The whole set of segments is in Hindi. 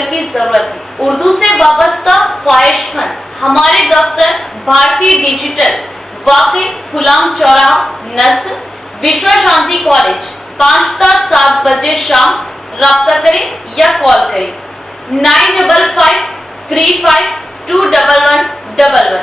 वर्कर की जरूरत है। उर्दू से वाबस्ता ख्वाहिशमंद हमारे दफ्तर भारतीय डिजिटल वाकई गुलाम चौराहा नस्ल विश्व शांति कॉलेज 5 ता 7 बजे शाम राब्ता करें या कॉल करें 9553521111।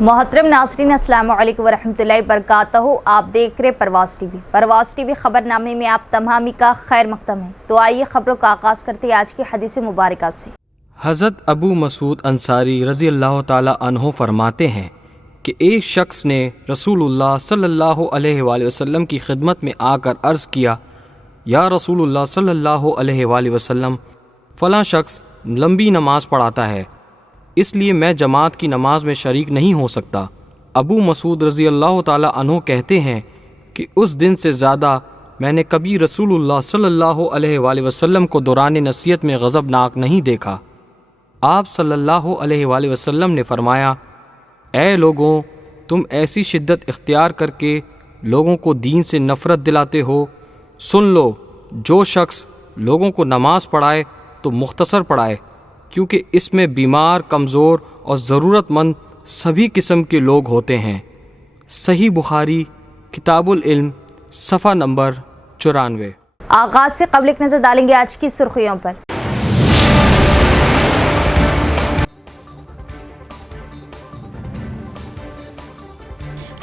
मोहतरम नाज़रीन, अस्सलामु अलैकुम वरहमतुल्लाहि वबरकातुहू। आप देख रहे परवाज़ टीवी। परवाज़ टीवी खबरनामे में आप तमामी का खैर मक़दम है। तो आइए खबरों का आगाज़ करते हैं आज की हदीस मुबारका से। हज़रत अबू मसूद अंसारी रज़ी अल्लाह ताला अन्हो फरमाते हैं कि एक शख्स ने रसूलुल्लाह सल्लल्लाहु अलैहि वसल्लम की खिदमत में आकर अर्ज़ किया, या रसूलुल्लाह सल्लल्लाहु अलैहि वसल्लम, फ़लाँ शख्स लंबी नमाज़ पढ़ाता है, इसलिए मैं जमात की नमाज में शरीक नहीं हो सकता। अबू मसूद रज़ी अल्लाह ताला अन्हो कहते हैं कि उस दिन से ज़्यादा मैंने कभी रसूलुल्लाह सल्लल्लाहु अलैहि वसल्लम को दौरान नसीहत में गज़बनाक नहीं देखा। आप सल्लल्लाहु अलैहि वसल्लम ने फरमाया, ऐ लोगों, तुम ऐसी शिद्दत इख्तियार करके लोगों को दीन से नफ़रत दिलाते हो। सुन लो, जो शख्स लोगों को नमाज पढ़ाए तो मुख्तसर पढ़ाए, क्योंकि इसमें बीमार, कमज़ोर और ज़रूरतमंद सभी किस्म के लोग होते हैं। सही बुखारी किताबुल इल्म सफ़ा नंबर 94। आगाज़ से क़ब्ल एक नज़र डालेंगे आज की सुर्खियों पर।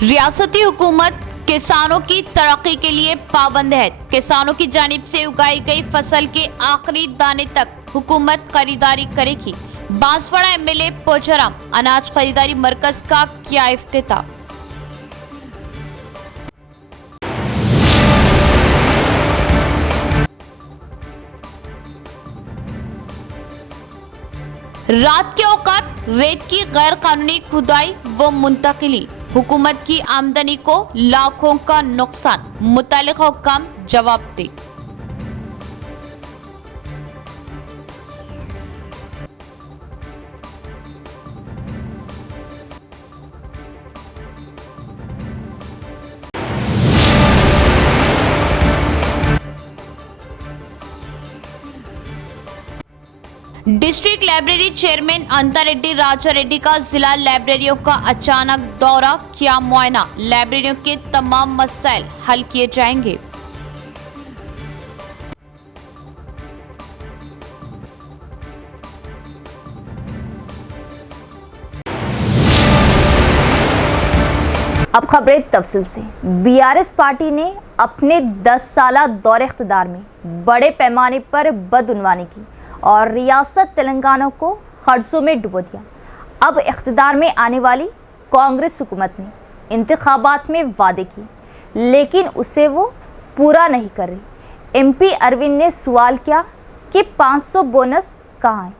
रियासती हुकूमत किसानों की तरक्की के लिए पाबंद है। किसानों की जानिब से उगाई गई फसल के आखिरी दाने तक हुकूमत खरीदारी करेगी। बांसवाड़ा एमएलए पोचाराम अनाज खरीदारी मरकज का किया इफ्तिताह। रात के औकात रेत की गैर कानूनी खुदाई व मुंतकिली, हुकूमत की आमदनी को लाखों का नुकसान, मुतालिका हुक्काम जवाब दे। डिस्ट्रिक्ट लाइब्रेरी चेयरमैन अंता रेड्डी राजा रेड्डी का जिला लाइब्रेरियों का अचानक दौरा, किया मुआयना। लाइब्रेरियों के तमाम मसाइल हल किए जाएंगे। अब खबरें तफसील से। बीआरएस पार्टी ने अपने 10 साला दौरे इख्तिदार में बड़े पैमाने पर बदउनवानी की और रियासत तेलंगाना को खर्चों में डुबो दिया। अब इख्तिदार में आने वाली कांग्रेस हुकूमत ने इंतखाबात में वादे किए, लेकिन उसे वो पूरा नहीं कर रही। एमपी अरविंद ने सवाल किया कि 500 बोनस कहाँ है।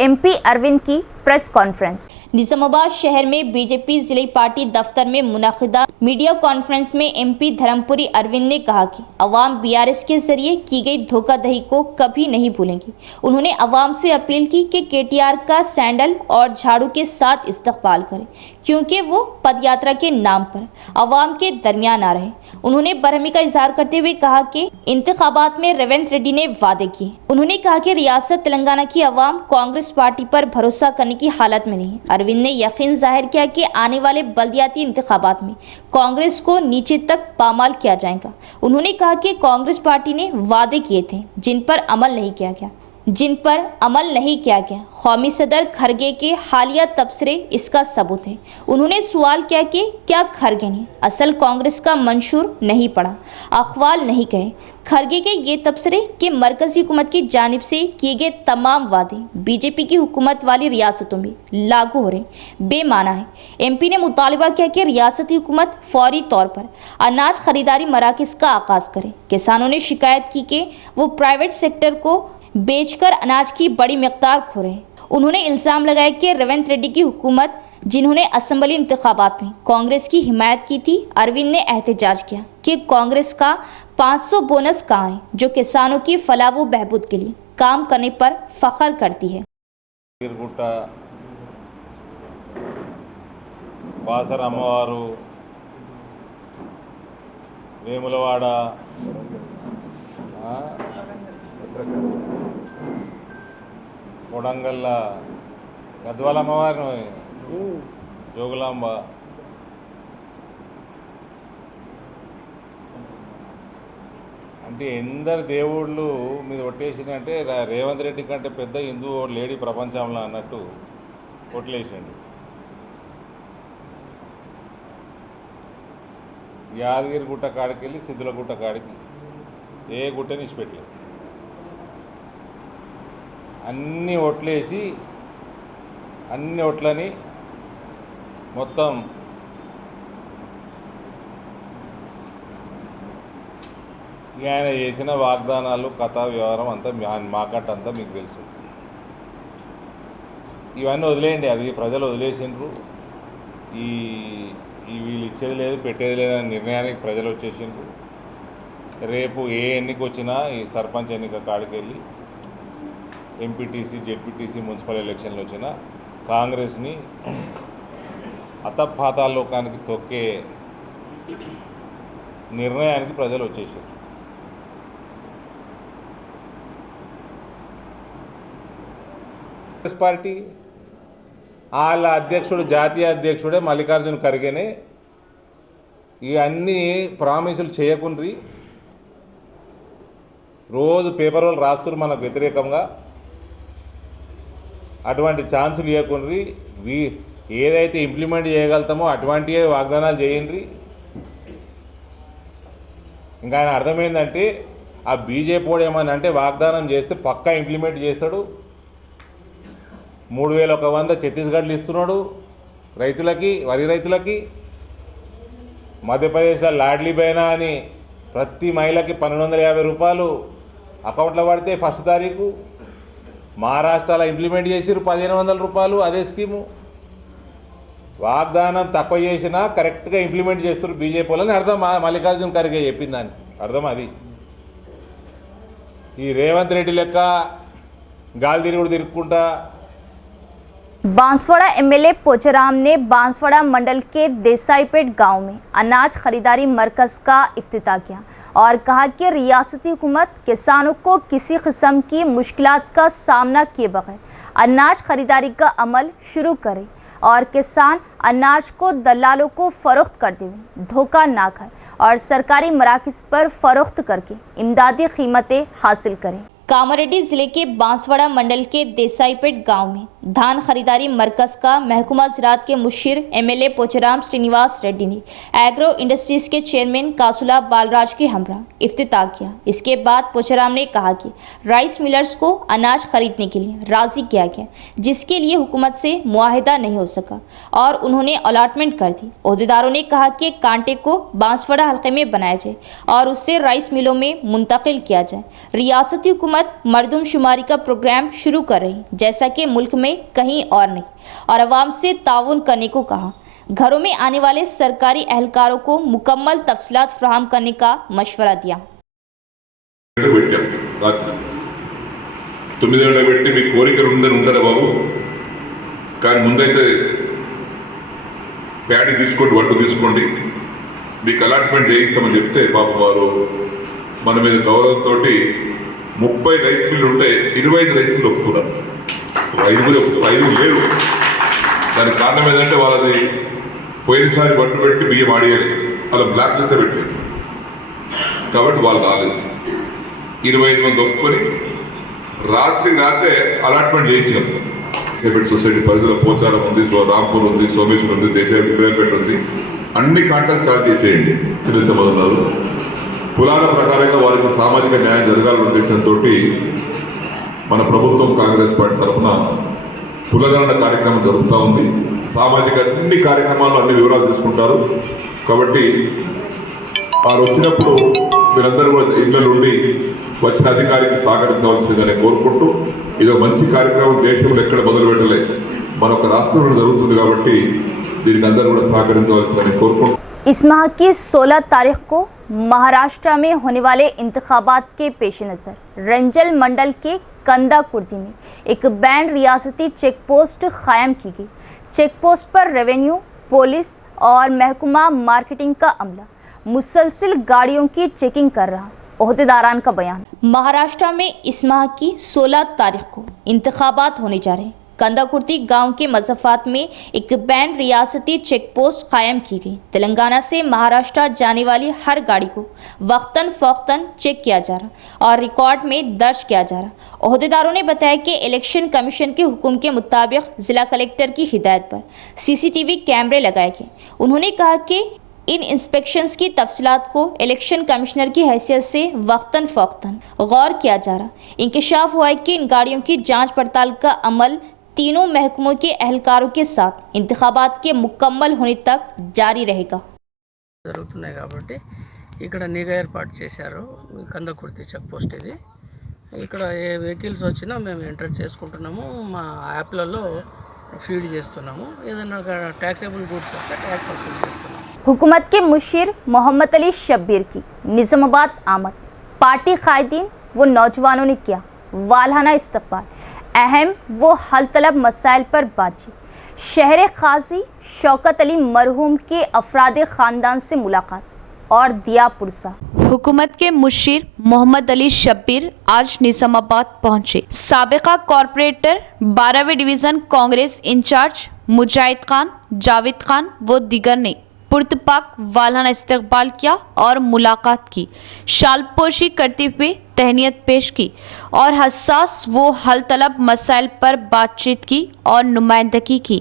एमपी अरविंद की प्रेस कॉन्फ्रेंस। निजामाबाद शहर में बीजेपी जिले पार्टी दफ्तर में मुनाकिदा मीडिया कॉन्फ्रेंस में एमपी धर्मपुरी अरविंद ने कहा कि अवाम बीआरएस के जरिए की गई धोखाधड़ी को कभी नहीं भूलेंगी। उन्होंने अवाम से अपील की कि केटीआर का सैंडल और झाड़ू के साथ इस्तकबाल करें, क्योंकि वो पदयात्रा के नाम पर अवाम के दरमियान आ रहे। उन्होंने बरहमी का इजहार करते हुए कहा कि इंतखाबात में रेवंत रेड्डी ने वादे किए। उन्होंने कहा कि रियासत तेलंगाना की अवाम कांग्रेस पार्टी पर भरोसा करने की हालत में नहीं। अरविंद ने यकीन जाहिर किया कि आने वाले बल्दियाती इंतखाबात में कांग्रेस को नीचे तक पामाल किया जाएगा। उन्होंने कहा कि कांग्रेस पार्टी ने वादे किए थे जिन पर अमल नहीं किया गया। कौमी सदर खरगे के हालिया तबसरे इसका सबूत है। उन्होंने सवाल किया कि क्या खरगे ने असल कांग्रेस का मंशूर नहीं पढ़ा, अखवाल नहीं कहे। खरगे के ये तबसरे कि मरकजी हुकूमत की जानिब से किए गए तमाम वादे बीजेपी की हुकूमत वाली रियासतों में लागू हो रहे बेमाना है। एमपी ने मुतालबा किया कि रियासती हुकूमत फौरी तौर पर अनाज खरीदारी मराकज़ का आगाज़ करे। किसानों ने शिकायत की कि वो प्राइवेट सेक्टर को बेचकर अनाज की बड़ी मिकदार खो रहे। उन्होंने इल्ज़ाम लगाया कि रेवंत रेड्डी की हुकूमत, जिन्होंने असेंबली इंतखाबात में कांग्रेस की हिमायत की थी, अरविंद ने एहतजाज किया कि कांग्रेस का 500 बोनस कहाँ है, जो किसानों की फलाह व बहबूद के लिए काम करने पर फख्र करती है। బాసర అమ్మవారు, వేములవాడ, కొడంగల్ల గద్వాల అమ్మవారిని, జోగులాంబ, అంటే ఎందరు దేవుళ్ళు మీద ఒట్టేసిందంటే రేవంత్ రెడ్డి కంటే పెద్ద హిందూ లేడీ ప్రపంచంలో అన్నట్టు ఒట్లేసిండు. యాదగిరి గుట్ట కాడికి వెళ్ళి సిద్ధుల గుట్ట కాడికి ఏ గుట్టని ఇచ్చిపెట్టలేదు. అన్ని ఒట్లేసి అన్ని ఒట్లని మొత్తం ఆయన చేసిన వాగ్దానాలు, కథ, వ్యవహారం అంతా మాకట్టంతా మీకు తెలుసు. ఇవన్నీ వదిలేయండి, అది ప్రజలు వదిలేసిండ్రు. ఈ వీళ్ళు ఇచ్చేది లేదు పెట్టేది లేదనే నిర్ణయానికి ప్రజలు వచ్చేసిండ్రు. రేపు ఏ ఎన్నిక వచ్చినా ఈ సర్పంచ్ ఎన్నిక కాడికి వెళ్ళి ఎంపీటీసీ, జెడ్పీటీసీ, మున్సిపల్ ఎలక్షన్లు వచ్చినా కాంగ్రెస్ని అతపాతాల్లోకానికి తొక్కే నిర్ణయానికి ప్రజలు వచ్చేసారు. కాంగ్రెస్ పార్టీ వాళ్ళ అధ్యక్షుడు, జాతీయ అధ్యక్షుడే మల్లికార్జున ఖర్గేనే ఇవన్నీ ప్రామిసులు చేయకుండ్రి, రోజు పేపర్ వాళ్ళు రాస్తున్నారు మనకు వ్యతిరేకంగా, అటువంటి ఛాన్సులు ఇవ్వకుండ్రి, ఏదైతే ఇంప్లిమెంట్ చేయగలుగుతామో అటువంటివే వాగ్దానాలు చేయండి. ఇంకా ఆయన అర్థమైందంటే ఆ బీజేపీ వాడు ఏమని అంటే వాగ్దానం చేస్తే పక్కా ఇంప్లిమెంట్ చేస్తాడు. 3100 ఛత్తీస్గఢ్లు ఇస్తున్నాడు రైతులకి, వరి రైతులకి. మధ్యప్రదేశ్లో లాడ్లీ బైనా అని ప్రతి మహిళకి 1250 రూపాయలు అకౌంట్లో పడితే ఫస్ట్ తారీఖు. మహారాష్ట్రలో ఇంప్లిమెంట్ చేసిరు 1500 రూపాయలు అదే స్కీము. వాగ్దానం తక్కువ చేసినా కరెక్ట్గా ఇంప్లిమెంట్ చేస్తున్నారు బీజేపీ వాళ్ళని అర్థం. మల్లికార్జున ఖర్గే చెప్పిందని అర్థం అది. ఈ రేవంత్ రెడ్డి లెక్క గాలి తిరుగుడు తిరుక్కుంటా बांसवाड़ा एमएलए पोचाराम ने बांसवाड़ा मंडल के देसाईपेट गांव में अनाज खरीदारी मरकज का इफ्तिताह किया और कहा कि रियासती हुकूमत किसानों को किसी किस्म की मुश्किलात का सामना किए बगैर अनाज खरीदारी का अमल शुरू करे और किसान अनाज को दलालों को फरोख्त करते हुए धोखा ना खाए और सरकारी मराकज़ पर फरोख्त करके इमदादी कीमतें हासिल करें। कामारेड्डी जिले के बांसवाड़ा मंडल के देसाईपेट गांव में धान खरीदारी मरकज का महकुमा ज़राअत के मुशीर एमएलए पोचाराम श्रीनिवास रेड्डी ने एग्रो इंडस्ट्रीज के चेयरमैन कासुला बालराज के हमरा इफ्तिताह किया। इसके बाद पोचाराम ने कहा कि राइस मिलर्स को अनाज खरीदने के लिए राज़ी किया गया, जिसके लिए हुकूमत से मुआहिदा नहीं हो सका और उन्होंने अलॉटमेंट कर दी। ओहदेदारों ने कहा कि कांटे को बांसवाड़ा हल्के में बनाया जाए और उससे राइस मिलों में मुंतकिल किया जाए। रियासती हुकूमत मरदमशुमारी का प्रोग्राम शुरू कर रही, जैसा कि मुल्क में कहीं और नहीं, और अवाम से ताउन करने को कहा। घरों में आने वाले सरकारी एहलकारों को मुकम्मल तफसीलात फराहम करने का मशवरा दिया। రాత్రి 9 గంటలకు పెట్టి మీ కోరికలు ఉండరా బాబు, కానీ ముందైతే ప్యాడీ తీసుకోండి, వడ్డు తీసుకోండి, మీకు అలాట్మెంట్ చేయిస్తామని చెప్తే పాపం వారు మన మీద గౌరవంతో 30 రైస్ మిల్లు ఉంటే 25 రైస్ మిల్లు ఒప్పుకున్నారు. 5 లేరు. దానికి కారణం ఏంటంటే వాళ్ళది పోయినసారి వడ్డు పెట్టి బియ్యం ఆడియాలి, అలా బ్లాక్ లిస్ట్ పెట్టారు కాబట్టి వాళ్ళు రాలేదు. 25 మంది ఒప్పుకొని రాత్రే అలాట్మెంట్ చేయించాం. సొసైటీ పరిధిలో పోచారం ఉంది, రాంపూర్ ఉంది, సోమేశ్వర్ ఉంది, దేశాయపేట ఉంది, అన్ని కాంట్రాక్ట్ స్టార్ట్ చేసేయండి. మొదలన్నారు కులాల ప్రకారంగా వారికి సామాజిక న్యాయం జరగాలన్న ఉద్దేశంతో మన ప్రభుత్వం కాంగ్రెస్ పార్టీ తరఫున కులగణన కార్యక్రమం జరుగుతూ ఉంది. సామాజిక అన్ని కార్యక్రమాలు అన్ని వివరాలు తీసుకుంటారు కాబట్టి వారు వచ్చినప్పుడు మీరందరూ కూడా ఇళ్ళ నుండి వచ్చిన అధికారికి సహకరించవలసిందని కోరుకుంటూ, ఇది మంచి కార్యక్రమం దేశంలో ఎక్కడ మొదలు పెట్టలే, మన ఒక రాష్ట్రంలో జరుగుతుంది కాబట్టి దీనికి అందరూ కూడా సహకరించవలసిందని కోరుకుంటూ इस माह की 16 तारीख को महाराष्ट्र में होने वाले इंतखाबात के पेश नज़र रंजल मंडल के कंदा कुर्दी में एक बैंड रियासती चेक पोस्ट कायम की गई। चेक पोस्ट पर रेवेन्यू, पुलिस और महकमा मार्केटिंग का अमला मुसलसिल गाड़ियों की चेकिंग कर रहा। ओहदेदारान का बयान। महाराष्ट्र में इस माह की 16 तारीख को इंतखाबात होने जा रहे हैं। कंदाकुर्ती गांव के मज़ाफ़ात में एक बैन रियासती चेक पोस्ट कायम की गई। तेलंगाना से महाराष्ट्र जाने वाली हर गाड़ी को वक्तन फ़ौक्तन चेक किया जा रहा और रिकॉर्ड में दर्ज किया जा रहा। ओहदेदारों ने बताया कि इलेक्शन कमीशन के हुक्म के मुताबिक जिला कलेक्टर की हिदायत पर CCTV कैमरे लगाए गए। उन्होंने कहा कि इन इंस्पेक्शंस की तफसीलात को इलेक्शन कमिश्नर की हैसियत से वक्तन फ़ौक्तन गौर किया जा रहा। इंकशाफ हुआ है कि इन गाड़ियों की जांच पड़ताल का अमल तीनों महकमों के अहलकारों के साथ इंतखाबात के मुकम्मल होने तक जारी रहेगा। జరుగుతున్నాయి కాబట్టి ఇక్కడ నిఘా ఏర్పాటు చేశారు। కందకుర్తి చెక్ పోస్ట్ ఇది। ఇక్కడ ఏ వెహికల్స్ వచ్చినా మేము ఎంటర్ చేసుకుంటున్నాము, మా యాప్లలో ఫీడ్ చేస్తున్నాము। ఏదైనా ట్యాక్సేబుల్ గూడ్స్ వస్తే ట్యాక్స్ వసూలు చేస్తున్నాము। हुकूमत के मुशीर मोहम्मद अली शब्बीर की निज़ामाबाद आमद। पार्टी कायदीन व नौजवानों ने किया वालहाना इस्तकबाल। अहम वो हल तलब मसाइल पर बातचीत। शहर खाजी शौकत अली मरहूम के अफराद ख़ानदान से मुलाकात और दिया पुरसा। हुकूमत के मुशीर मोहम्मद अली शब्बीर आज निज़ामाबाद पहुंचे। साबिका कॉरपोरेटर 12वें डिवीज़न कांग्रेस इंचार्ज मुजाहिद खान, जावेद खान व दीगर ने पुरतपाक वालहाना इस्तकबाल किया और मुलाकात की, शालपोशी करते हुए तहनीत पेश की और हसास वो हल तलब मसाइल पर बातचीत की और नुमाइंदगी की।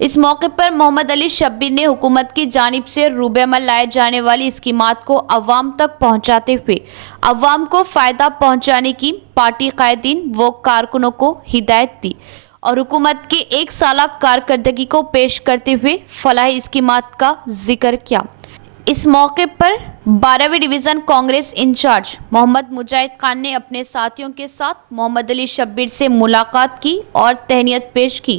इस मौके पर मोहम्मद अली शब्बीर ने हुकूमत की जानिब से रूबेअमल लाए जाने वाली स्कीमात को अवाम तक पहुँचाते हुए अवाम को फ़ायदा पहुँचाने की पार्टी कायदीन व कारकुनों को हिदायत दी और हुकूमत की एक साला कारकर्दगी को पेश करते हुए फलाही स्कीमात का जिक्र किया। इस मौके पर 12वें डिवीज़न कांग्रेस इंचार्ज मोहम्मद मुजाहिद खान ने अपने साथियों के साथ मोहम्मद अली शब्बीर से मुलाकात की और तहनीत पेश की।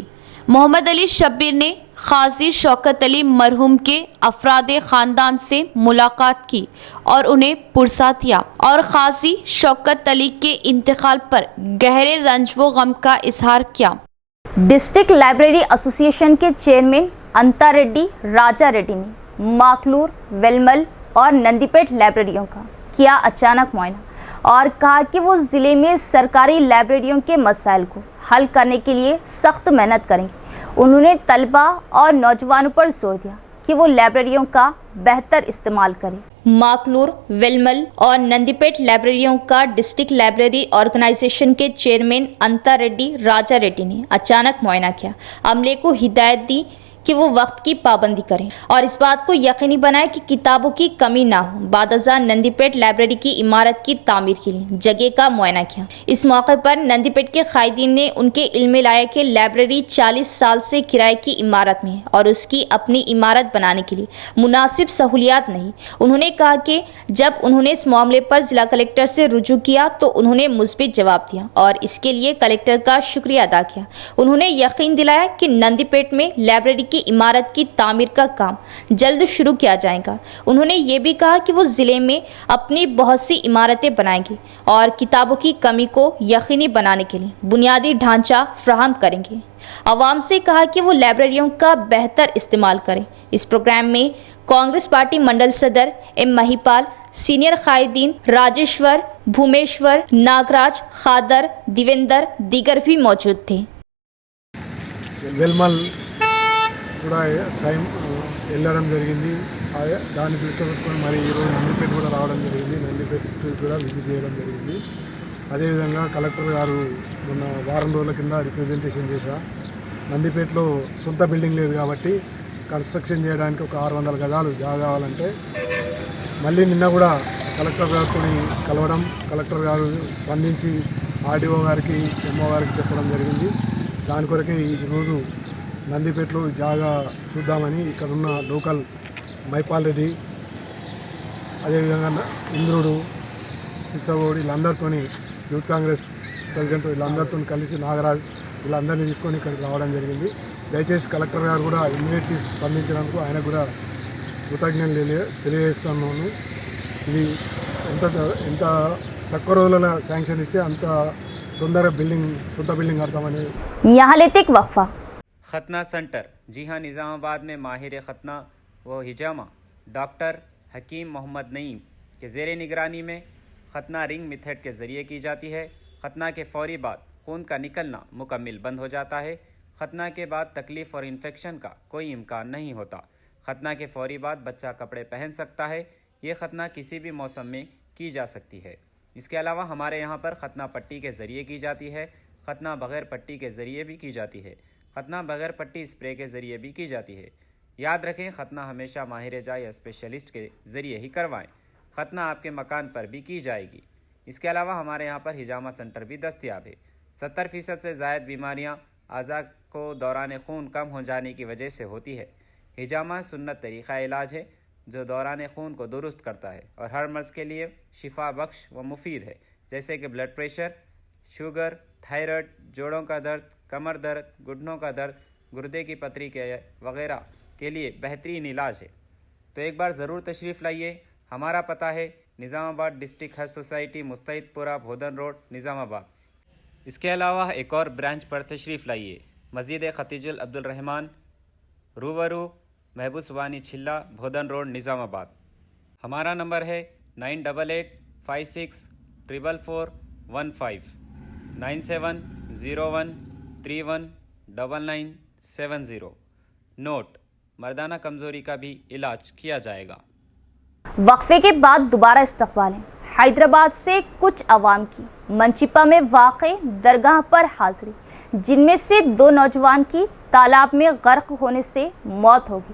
मोहम्मद अली शब्बीर ने खाजी शौकत अली मरहूम के अफराद ख़ानदान से मुलाकात की और उन्हें पुरसा दिया और खाजी शौकत अली के इंतकाल पर गहरे रंज व गम का इजहार किया। डिस्ट्रिक्ट लाइब्रेरी एसोसिएशन के चेयरमैन अंता रेड्डी राजा रेड्डी ने माकलूर, वेलमल और नंदीपेट लाइब्रेरियों का किया अचानक मुआयना और कहा कि वो ज़िले में सरकारी लाइब्रेरियों के मसाइल को हल करने के लिए सख्त मेहनत करेंगे। उन्होंने तलबा और नौजवानों पर जोर दिया कि वो लाइब्रेरियों का बेहतर इस्तेमाल करें। माकलूर, वेलमल और नंदीपेट लाइब्रेरियों का डिस्ट्रिक्ट लाइब्रेरी ऑर्गेनाइजेशन के चेयरमैन अंता रेड्डी राजा रेड्डी ने अचानक मुआयना किया। अमले को हिदायत दी कि वो वक्त की पाबंदी करें और इस बात को यकीनी बनाएं कि किताबों की कमी ना हो। बादजा नंदीपेट लाइब्रेरी की इमारत की तामीर के लिए जगह का मुआयना किया। इस मौके पर नंदीपेट के कायदीन ने उनके इल्म में लाया कि लाइब्रेरी 40 साल से किराए की इमारत में है और उसकी अपनी इमारत बनाने के लिए मुनासिब सहूलियात नहीं। उन्होंने कहा कि जब उन्होंने इस मामले पर जिला कलेक्टर से रुजू किया तो उन्होंने मुस्बित जवाब दिया और इसके लिए कलेक्टर का शुक्रिया अदा किया। उन्होंने यकीन दिलाया कि नंदीपेट में लाइब्रेरी की इमारत की तामीर का काम जल्द शुरू किया जाएगा। उन्होंने ये भी कहा कि वो ज़िले में अपनी बहुत सी इमारतें बनाएंगे और किताबों की कमी को यकीनी बनाने के लिए बुनियादी ढांचा फ्राहम करेंगे। आवाम से कहा कि वो लाइब्रेरियों का बेहतर इस्तेमाल करें। इस प्रोग्राम में कांग्रेस पार्टी मंडल सदर एम महिपाल, सीनियर कायदीन राजेश्वर, भूमेश्वर, नागराज, खादर, दिवेंदर दीगर भी मौजूद थे। వెల్మల్ కూడా టైం వెళ్ళడం జరిగింది। దాన్ని దృష్టిలో పెట్టుకొని మరి ఈరోజు నందిపేట కూడా రావడం జరిగింది। నందిపేట కూడా విజిట్ చేయడం జరిగింది। అదేవిధంగా కలెక్టర్ గారు మొన్న వారం రోజుల కింద రిప్రజెంటేషన్ చేశా। నందిపేటలో సొంత బిల్డింగ్ లేదు కాబట్టి కన్స్ట్రక్షన్ చేయడానికి ఒక 600 గజాలు జాగా కావాలంటే మళ్ళీ నిన్న కూడా కలెక్టర్ గారితో కలవడం, కలెక్టర్ గారు స్పందించి ఆర్డీఓ గారికి, ఎంఓ గారికి చెప్పడం జరిగింది। దాని కొరకే ఈరోజు నందిపేటలో జాగా చూద్దామని ఇక్కడున్న లోకల్ మైపాల్ రెడ్డి, అదేవిధంగా ఇంద్రుడు, కృష్ణగౌడ్ వీళ్ళందరితో యూత్ కాంగ్రెస్ ప్రెసిడెంట్ వీళ్ళందరితో కలిసి నాగరాజ్ వీళ్ళందరినీ తీసుకొని ఇక్కడికి రావడం జరిగింది। దయచేసి కలెక్టర్ గారు కూడా ఇమ్మీడియట్లీ స్పందించినందుకు ఆయన కూడా కృతజ్ఞతలు తెలియజేస్తున్నాను। ఇది ఎంత తక్కువ రోజుల శాంక్షన్ ఇస్తే అంత తొందరగా బిల్డింగ్ సొంత బిల్డింగ్ కడతామని। यहाँ लेते एक वक्फा। खतना सेंटर, जी हाँ, निज़ामाबाद में माहिर खतना व हिजामा डॉक्टर हकीम मोहम्मद नईम के ज़ेर निगरानी में खतना रिंग मेथड के ज़रिए की जाती है। खतना के फ़ौरी बाद खून का निकलना मुकम्मल बंद हो जाता है। खतना के बाद तकलीफ़ और इन्फेक्शन का कोई इम्कान नहीं होता। खतना के फ़ौरी बाद बच्चा कपड़े पहन सकता है। ये खतना किसी भी मौसम में की जा सकती है। इसके अलावा हमारे यहाँ पर खतना पट्टी के ज़रिए की जाती है। खतना बग़ैर पट्टी के ज़रिए भी की जाती है। खतना बग़ैर पट्टी स्प्रे के ज़रिए भी की जाती है। याद रखें, खतना हमेशा माहिर जा या स्पेशलिस्ट के ज़रिए ही करवाएं। खतना आपके मकान पर भी की जाएगी। इसके अलावा हमारे यहाँ पर हिजामा सेंटर भी दस्तयाब है। 70% से ज़ायद बीमारियाँ आज़ा को दौरान खून कम हो जाने की वजह से होती है। हिजामा सुन्नत तरीक़ा इलाज है जो दौरान खून को दुरुस्त करता है और हर मर्ज़ के लिए शिफा बख्श व मुफीद है, जैसे कि ब्लड प्रेशर, शुगर, थायराइड, जोड़ों का दर्द, कमर दर्द, घुटनों का दर्द, गुर्दे की पथरी के वगैरह के लिए बेहतरीन इलाज है। तो एक बार ज़रूर तशरीफ़ लाइए। हमारा पता है Nizamabad district health society, Mustaidpura, Bodhan road, Nizamabad. इसके अलावा एक और ब्रांच पर तशरीफ़ लाइए, मस्जिद खतीजुल अब्दुल रहमान, रूबरू महबूब सुबानी छिल्ला, भोदन रोड, निज़ामाबाद। हमारा नंबर है 9886444415 9701319970। नोट, मर्दाना कमज़ोरी का भी इलाज किया जाएगा। वक्फे के बाद दोबारा इस्तकबाल है। हैदराबाद से कुछ अवाम की मंचिपा में वाक़े दरगाह पर हाजिरी, जिनमें से 2 नौजवान की तालाब में गर्क होने से मौत हो गई।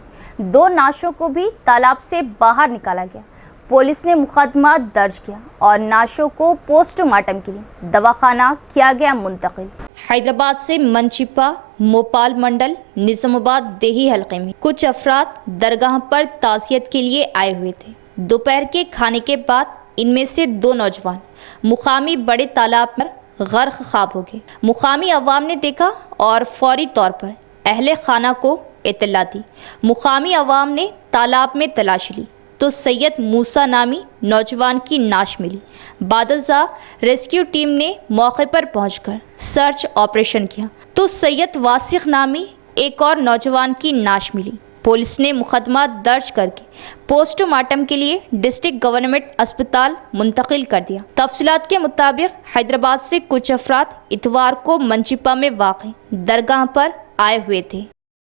2 नाशों को भी तालाब से बाहर निकाला गया। पुलिस ने मुकदमा दर्ज किया और नाशों को पोस्टमार्टम के लिए दवाखाना किया गया मुंतकिल। हैदराबाद से मंचिपा मोपाल मंडल निज़ामाबाद देही हलके में कुछ अफराद दरगाह पर ताज़ियत के लिए आए हुए थे। दोपहर के खाने के बाद इनमें से 2 नौजवान मुकामी बड़े तालाब पर गर्क ख्वाब हो गए। मुकामी अवाम ने देखा और फौरी तौर पर अहले खाना को इत्तला दी। मुकामी अवाम ने तालाब में तलाशी ली तो सैयद मूसा नामी नौजवान की नाश मिली। बादलजा रेस्क्यू टीम ने मौके पर पहुंचकर सर्च ऑपरेशन किया तो सैयद वासिक नामी एक और नौजवान की नाश मिली। पुलिस ने मुकदमा दर्ज करके पोस्टमार्टम के लिए डिस्ट्रिक्ट गवर्नमेंट अस्पताल मुंतकिल कर दिया। तफसीलात के मुताबिक हैदराबाद से कुछ अफराद इतवार को मंचिपा में वाक़ दरगाह पर आए हुए थे।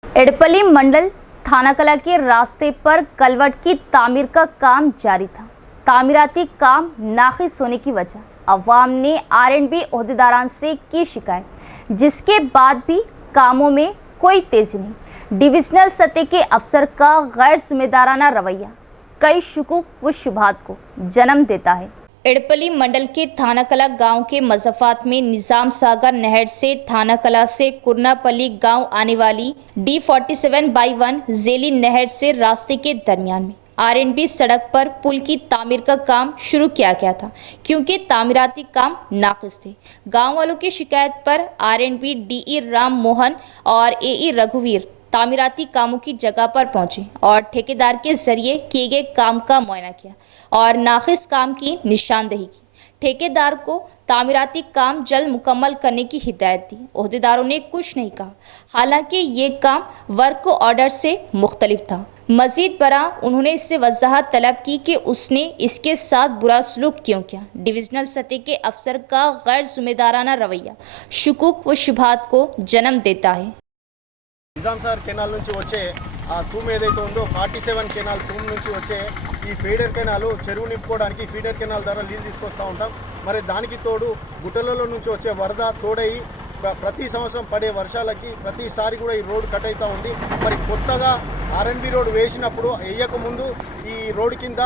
एडपल्ली मंडल थाना कला के रास्ते पर कलवट की तामीर का काम जारी था। तामीराती काम नाक़िस होने की वजह अवाम ने R&B ओहदेदारान से की शिकायत, जिसके बाद भी कामों में कोई तेज़ी नहीं। डिविजनल सतह के अफसर का गैर जिम्मेदाराना रवैया कई शुकूक व शुबहात को जन्म देता है। एडपल्ली मंडल के थाना कला गांव के मज़ाफ़ात में निज़ाम सागर नहर से थाना कला से कुरनापल्ली गांव आने वाली D47/1 ज़ेली नहर से रास्ते के दरमियान में R&B सड़क पर पुल की तामीर का काम शुरू किया गया था, क्योंकि तामीराती काम नाक़िस थे। गाँव वालों की शिकायत पर R&B DE राम मोहन और AE रघुवीर तामीराती कामों की जगह पर पहुंचे और ठेकेदार के जरिए किए गए काम का मुआयना किया और नाक़िस काम की निशानदेही की। ठेकेदार को तामीराती काम जल्द मुकम्मल करने की हिदायत दी। ओहदेदारों ने कुछ नहीं कहा, हालांकि ये काम वर्क ऑर्डर से मुख्तलिफ था। मजीद बरा उन्होंने इससे वजाहत तलब की कि उसने इसके साथ बुरा सलूक क्यों किया। डिविजनल सतह के अफसर का गैर जिम्मेदाराना रवैया शुकूक व शुबहात को जन्म देता है। నిజాం సార్ కెనాల్ నుంచి వచ్చే ఆ తూము ఏదైతే ఉందో 47 కెనాల్ తూము నుంచి వచ్చే ఈ ఫీడర్ కెనాల్ చెరువు నింపుకోవడానికి ఫీడర్ కెనాల్ ద్వారా నీళ్ళు తీసుకొస్తూ ఉంటాం. మరి దానికి తోడు గుట్టలలో నుంచి వచ్చే వరద తోడయి ప్రతి సంవత్సరం పడే వర్షాలకి ప్రతిసారి కూడా ఈ రోడ్డు కట్ అవుతూ ఉంది. మరి కొత్తగా R&B రోడ్ వేసినప్పుడు వేయక ముందు ఈ రోడ్డు కింద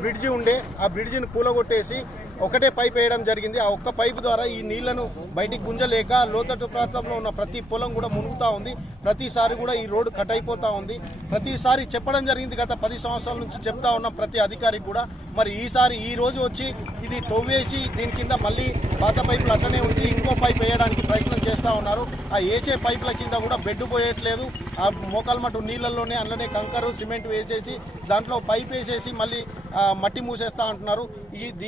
బ్రిడ్జి ఉండే, ఆ బ్రిడ్జిని కూలగొట్టేసి ఒకటే పైప్ వేయడం జరిగింది. ఆ ఒక్క పైపు ద్వారా ఈ నీళ్లను బయటికి గుంజలేక లోతట్టు ప్రాంతంలో ఉన్న ప్రతి పొలం కూడా మునుగుతూ ఉంది. ప్రతిసారి కూడా ఈ రోడ్డు కట్ అయిపోతూ ఉంది. ప్రతిసారి చెప్పడం జరిగింది, గత 10 సంవత్సరాల నుంచి చెప్తా ఉన్నాం ప్రతి అధికారికి కూడా. మరి ఈసారి ఈ రోజు వచ్చి ఇది తవ్వేసి దీని కింద మళ్ళీ పాత పైపులు అట్లనే ఉంచి ఇంకో పైప్ వేయడానికి ప్రయత్నం చేస్తూ ఉన్నారు. ఆ వేసే పైపుల కింద కూడా బెడ్ పోయట్లేదు. ఆ మోకాలు మట్టు నీళ్ళల్లోనే అందులోనే కంకరు సిమెంట్ వేసేసి దాంట్లో పైప్ వేసేసి మళ్ళీ మట్టి మూసేస్తూ ఉంటున్నారు.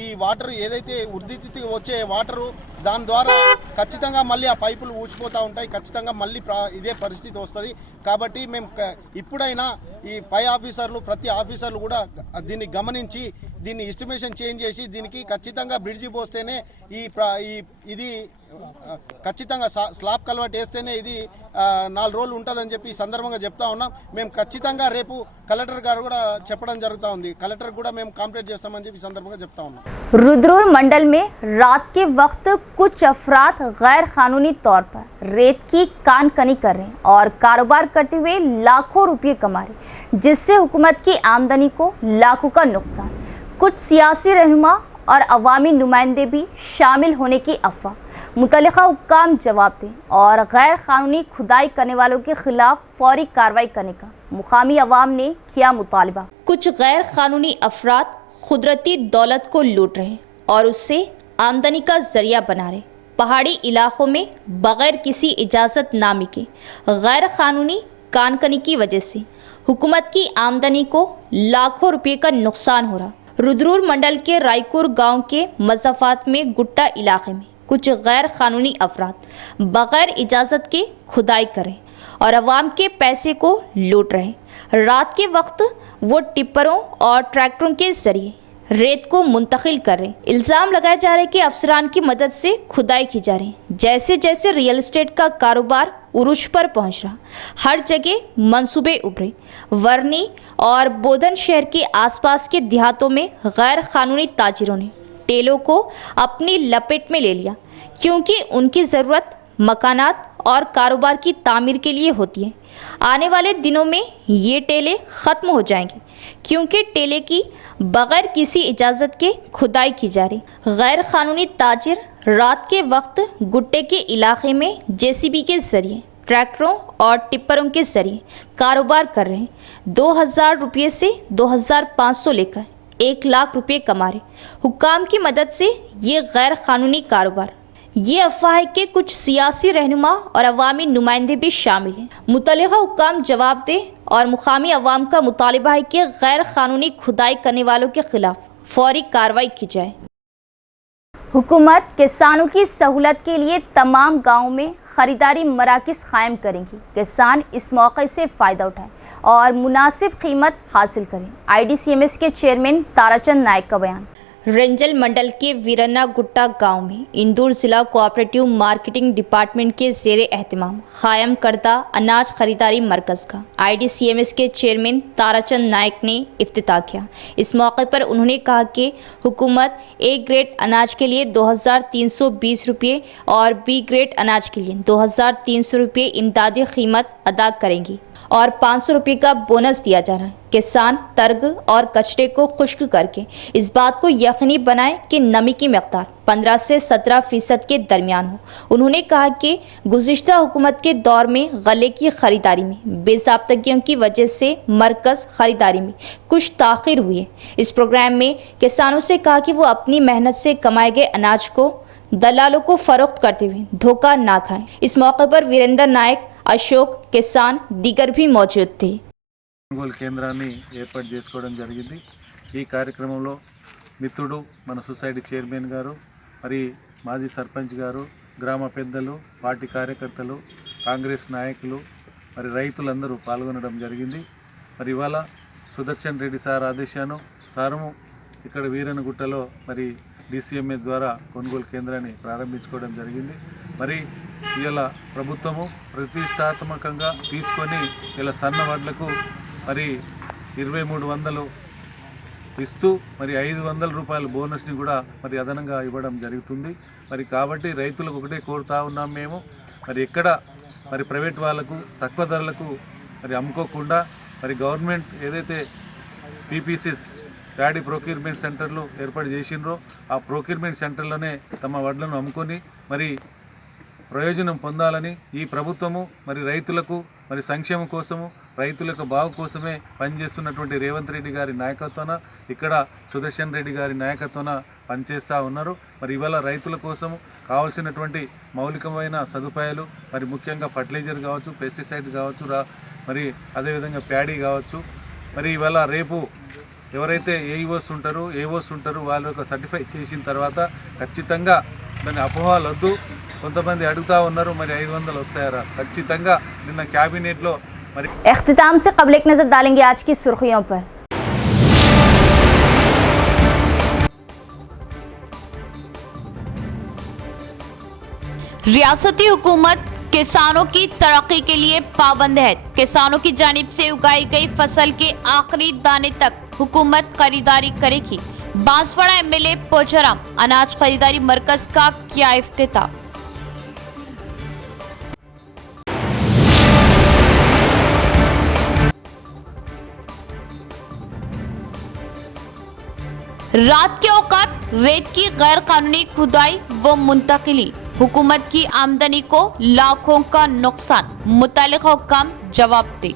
ఈ వాటర్ ఏదైతే ఉధృతి వచ్చే వాటరు దాని ద్వారా ఖచ్చితంగా మళ్ళీ ఆ పైపులు ఊచిపోతూ ఉంటాయి, ఖచ్చితంగా మళ్ళీ ఇదే పరిస్థితి వస్తుంది. కాబట్టి మేము ఇప్పుడైనా ఈ పై ఆఫీసర్లు ప్రతి ఆఫీసర్లు కూడా దీన్ని గమనించి దీన్ని ఎస్టిమేషన్ చేంజ్ చేసి దీనికి ఖచ్చితంగా బ్రిడ్జి పోస్తేనే ఇది ఖచ్చితంగా స్లాబ్ కల్వర్ట్ వేస్తేనే ఇది 4 రోజులు ఉంటుందని చెప్పి ఈ సందర్భంగా చెప్తా ఉన్నాం. మేము ఖచ్చితంగా రేపు కలెక్టర్ గారు కూడా చెప్పడం జరుగుతూ ఉంది, కలెక్టర్ కూడా మేము కంప్లీట్ చేస్తామని చెప్పి ఈ సందర్భంగా చెప్తా ఉన్నాం. रुद्रपुर मंडल में रात के वक्त कुछ अफराद गैर कानूनी तौर पर रेत की कानकनी कर रहे हैं और कारोबार करते हुए लाखों रुपये कमा रहे, जिससे हुकूमत की आमदनी को लाखों का नुकसान। कुछ सियासी रहनुमा और अवामी नुमाइंदे भी शामिल होने की अफवाह। मुतल्लिका हुक्काम जवाब दें और गैर कानूनी खुदाई करने वालों के खिलाफ फौरी कार्रवाई करने का मुकामी अवाम ने किया मुतालबा। कुछ गैर कानूनी अफराद कुदरती दौलत को लूट रहे हैं और उससे आमदनी का जरिया बना रहे। पहाड़ी इलाकों में बगैर किसी इजाज़तनामे के गैर कानूनी कानकनी की वजह से हुकूमत की आमदनी को लाखों रुपये का नुकसान हो रहा। रुद्रपुर मंडल के रायपुर गांव के मज़ाफ़ात में गुट्टा इलाके में कुछ गैर कानूनी अफराद बगैर इजाज़त के खुदाई करें और अवाम के पैसे को लूट रहे। रात के वक्त वो टिप्परों और ट्रैक्टरों के जरिए रेत को मुंतकिल कर रहे। इल्ज़ाम लगाए जा रहे कि अफसरान की मदद से खुदाई की जा रही। जैसे जैसे रियल एस्टेट का कारोबार उरूज पर पहुंच रहा, हर जगह मंसूबे उभरे। वर्नी और बोधन शहर के आसपास के देहातों में गैर कानूनी ताजिरों ने टेलों को अपनी लपेट में ले लिया, क्योंकि उनकी ज़रूरत मकानात और कारोबार की तामीर के लिए होती है। आने वाले दिनों में ये टेले ख़त्म हो जाएंगी, क्योंकि टेले की बगैर किसी इजाज़त के खुदाई की जा रही। गैर कानूनी ताजिर रात के वक्त गुट्टे के इलाके में जेसीबी के ज़रिए, ट्रैक्टरों और टिप्परों के ज़रिए कारोबार कर रहे हैं। 2000 रुपये से 2500 लेकर 1 लाख रुपये कमा रहे। हुक्काम की मदद से ये गैर कानूनी कारोबार, ये अफवाह है कि कुछ सियासी रहनुमा और अवामी नुमाइंदे भी शामिल हैं। मुतल्लिका हुक्काम जवाब दे और मुकामी अवाम का मुतालिबा है कि गैर कानूनी खुदाई करने वालों के खिलाफ फौरी कार्रवाई की जाए। हुकूमत किसानों की सहूलत के लिए तमाम गाँवों में ख़रीदारी मराकज़ कायम करेंगी। किसान इस मौके से फ़ायदा उठाएं और मुनासिब कीमत हासिल करें। IDCMS के चेयरमैन ताराचंद नायक का बयान। रेंजल मंडल के वीरन्ना गुट्टा गांव में इंदौर ज़िला कोऑपरेटिव मार्केटिंग डिपार्टमेंट के ज़ेरे एहतमाम कायम करदा अनाज खरीदारी मरकज़ का IDCMS के चेयरमैन ताराचंद नायक ने इफ्तिताह किया। इस मौके पर उन्होंने कहा कि हुकूमत A ग्रेड अनाज के लिए 2320 रुपये और B ग्रेड अनाज के लिए 2300 रुपये इमदादी कीमत अदा करेंगी और 500 रुपये का बोनस दिया जा रहा है। किसान तर्ग और कचरे को खुश्क करके इस बात को यकीनी बनाएं कि नमी की मकदार 15 से 17% के दरमियान हो। उन्होंने कहा कि गुज़िश्ता हुकूमत के दौर में गले की ख़रीदारी में बेज़ाब्तगियों की वजह से मरकज़ ख़रीदारी में कुछ ताख़ीर हुई है। इस प्रोग्राम में किसानों से कहा कि वो अपनी मेहनत से कमाए गए अनाज को दलालों को फ़रोख्त करते हुए धोखा ना खाएं। इस मौके पर वीरेंद्र नायक, अशोक, किसान दीगर भी मौजूद थे। కొనుగోలు కేంద్రాన్ని ఏర్పాటు చేసుకోవడం జరిగింది। ఈ కార్యక్రమంలో మిత్రుడు మన సొసైటీ చైర్మన్ గారు, మరి మాజీ సర్పంచ్ గారు, గ్రామ పెద్దలు, పార్టీ కార్యకర్తలు, కాంగ్రెస్ నాయకులు, మరి రైతులందరూ పాల్గొనడం జరిగింది। మరి ఇవాళ సుదర్శన్ రెడ్డి సార్ ఆదేశానుసారము ఇక్కడ వీరనగుట్టలో మరి DCMS ద్వారా కొనుగోలు కేంద్రాన్ని ప్రారంభించుకోవడం జరిగింది। మరి ఇలా ప్రభుత్వము ప్రతిష్టాత్మకంగా తీసుకొని ఇలా సన్న వడ్లకు మరి 2300 ఇస్తూ మరి 500 రూపాయల బోనస్ని కూడా మరి అదనంగా ఇవ్వడం జరుగుతుంది। మరి కాబట్టి రైతులకు ఒకటే కోరుతా ఉన్నాం మేము, మరి ఎక్కడ మరి ప్రైవేట్ వాళ్ళకు తక్కువ ధరలకు మరి అమ్ముకోకుండా మరి గవర్నమెంట్ ఏదైతే PPCs ప్యాడీ ప్రొక్యూర్మెంట్ సెంటర్లు ఏర్పాటు చేసిండ్రో ఆ ప్రొక్యూర్మెంట్ సెంటర్లోనే తమ వడ్లను అమ్ముకొని మరి ప్రయోజనం పొందాలని ఈ ప్రభుత్వము మరి రైతులకు మరి సంక్షేమం కోసము, రైతులకు బాగు కోసమే పనిచేస్తున్నటువంటి రేవంత్ రెడ్డి గారి నాయకత్వాన, ఇక్కడ సుదర్శన్ రెడ్డి గారి నాయకత్వాన పనిచేస్తూ ఉన్నారు। మరి ఇవాళ రైతుల కోసము కావాల్సినటువంటి మౌలికమైన సదుపాయాలు మరి ముఖ్యంగా ఫర్టిలైజర్ కావచ్చు, పెస్టిసైడ్ కావచ్చు, మరి అదేవిధంగా ప్యాడీ కావచ్చు, మరి ఇవాళ రేపు ఎవరైతే ఏఓస్ ఉంటారో వాళ్ళు ఒక సర్టిఫై చేసిన తర్వాత ఖచ్చితంగా దాని అపోహలు వద్దు. కొంతమంది అడుగుతూ ఉన్నారు మరి 500 వస్తాయరా, ఖచ్చితంగా నిన్న క్యాబినెట్లో మరి. इख्तिताम से कबल एक नज़र डालेंगे आज की सुर्खियों पर। रियासती हुकूमत किसानों की तरक्की के लिए पाबंद है। किसानों की जानिब से उगाई गई फसल के आखिरी दाने तक हुकूमत खरीदारी करेगी। बांसवाड़ा एमएलए पोचाराम अनाज खरीदारी मरकज का किया इफ्तिताह। रात के औकात रेत की गैर कानूनी खुदाई व मुंतकिली, हुकूमत की आमदनी को लाखों का नुकसान, मुतालिका हुक्काम जवाब दे।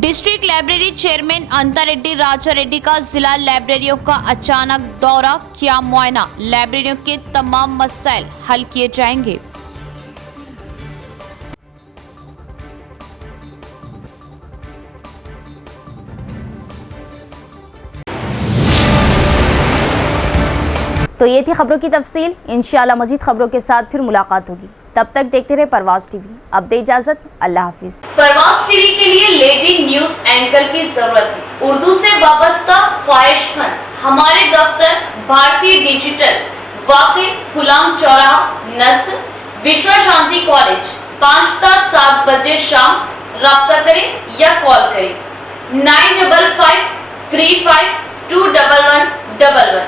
डिस्ट्रिक्ट लाइब्रेरी चेयरमैन अंता रेड्डी राजा रेड्डी का जिला लाइब्रेरियों का अचानक दौरा, किया मुआयना। लाइब्रेरियों के तमाम मसाइल हल किए जाएंगे। तो ये थी खबरों की तफसील। इंशाअल्लाह मजीद खबरों के साथ फिर मुलाकात होगी। तब तक देखते रहे परवाज़ टीवी। अब दे इजाजत, अल्लाह हाफिज। परवाज़ टीवी के लिए लेडी न्यूज एंकर की जरूरत है। उर्दू से वाबस्ता ख्वाहिशमंद हमारे दफ्तर भारतीय डिजिटल वाक़े गुलाम चौराहा नस्ल विश्व शांति कॉलेज 5 ता 7 बजे शाम। राब्ता करें या कॉल करें 955 35 21111।